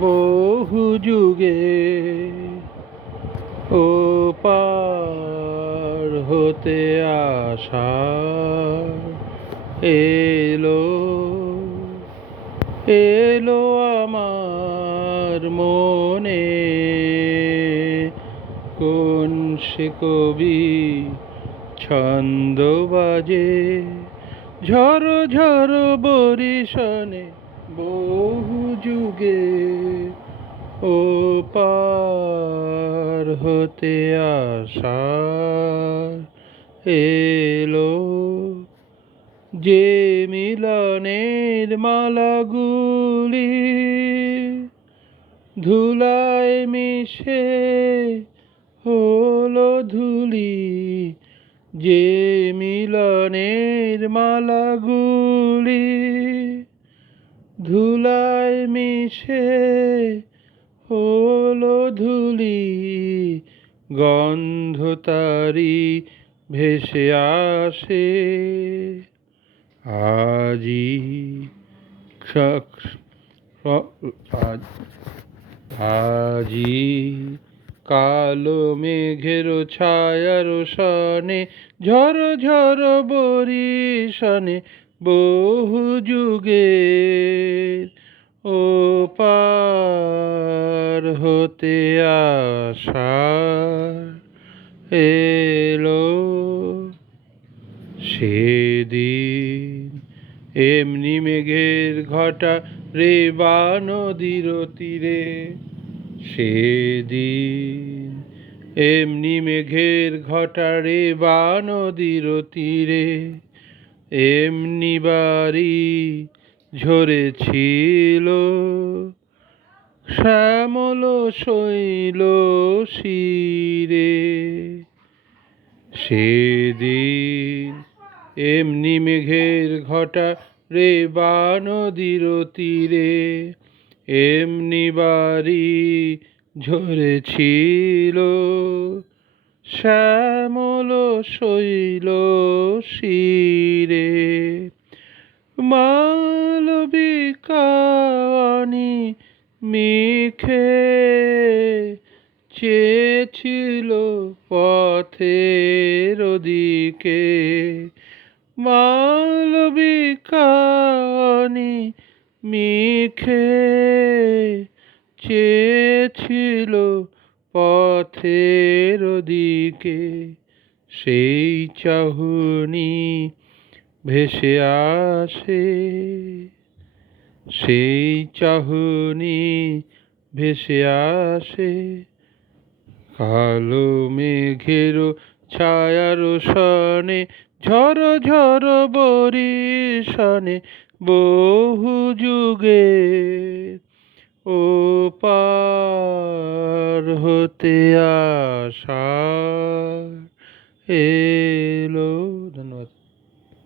বহু যুগে ও পার হতে আসা এলো এলো আমার মনে। কোন সে কবি ছন্দ বাজে? ঝড়ো ঝড়ো বরিশনে বহু যুগে ও পার হতে আসা এলো যে মিলনের মালাগুলি ধুলায় মিশে হলো ধুলি। যে মিলনের মালাগুলি ধুলায় মিশে হলো ধুলি, গন্ধ তারি ভেসে আসে। আজি আজি কালো মেঘের ছায়ার সনে ঝড় ঝড় বরিশনে বহু যুগের ও পার হতে আসা এলো। সেদিন এমনি মেঘের ঘটা রে বা নদীর তীরে। সেদিন এমনি মেঘের ঘটা রে বা নদীর তীরে। এমনি বাড়ি ঝরেছিল শ্যামল শৈল শিরে। সেদিন এমনি মেঘের ঘটা রে বা নদীর তীরে, এমনি বাড়ি ঝরেছিল শ্যামল শৈল শিরে মালবিকানি মিখে চেয়েছিল পথের দিকে। মালবিকানি মিখে চেয়েছিল পথের দিকে সেই চাহুনি ভেসে আসে। সেই চাহুনি ভেসে আসে। কালো মেঘের ছায়ার সনে ঝড় ঝড় বরিশনে বহু যুগে ওপার হতে আসা এলো। ধন্যবাদ।